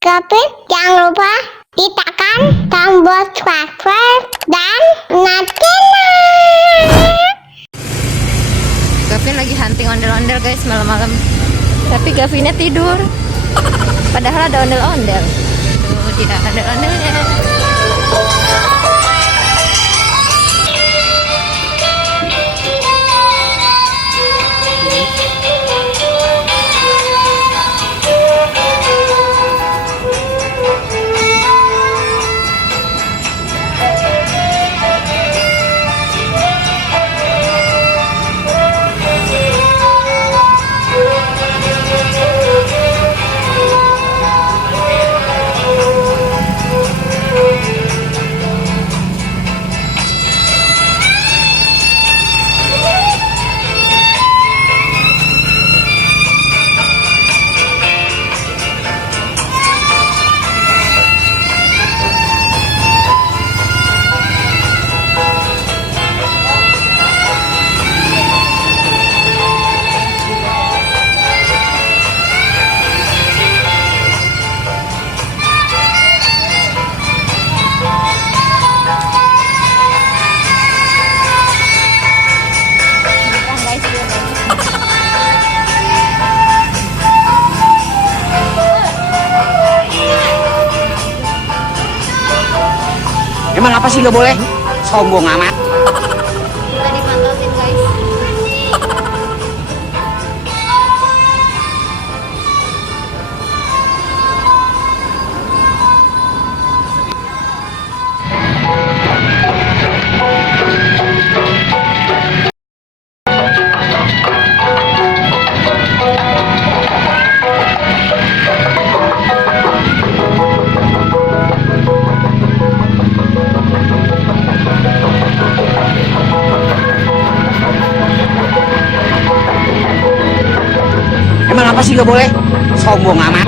Gapit, jangan lupa ditekan tombol subscribe dan nyalakan. Gavin lagi hunting ondel-ondel guys malam-malam. Tapi Gavinnya tidur. Padahal ada ondel-ondel. Tuh, tidak ada ondelnya. Emang apa sih nggak boleh? Sombong amat. Kita dimantauin guys. Emang apa sih nggak boleh? Sombong amat.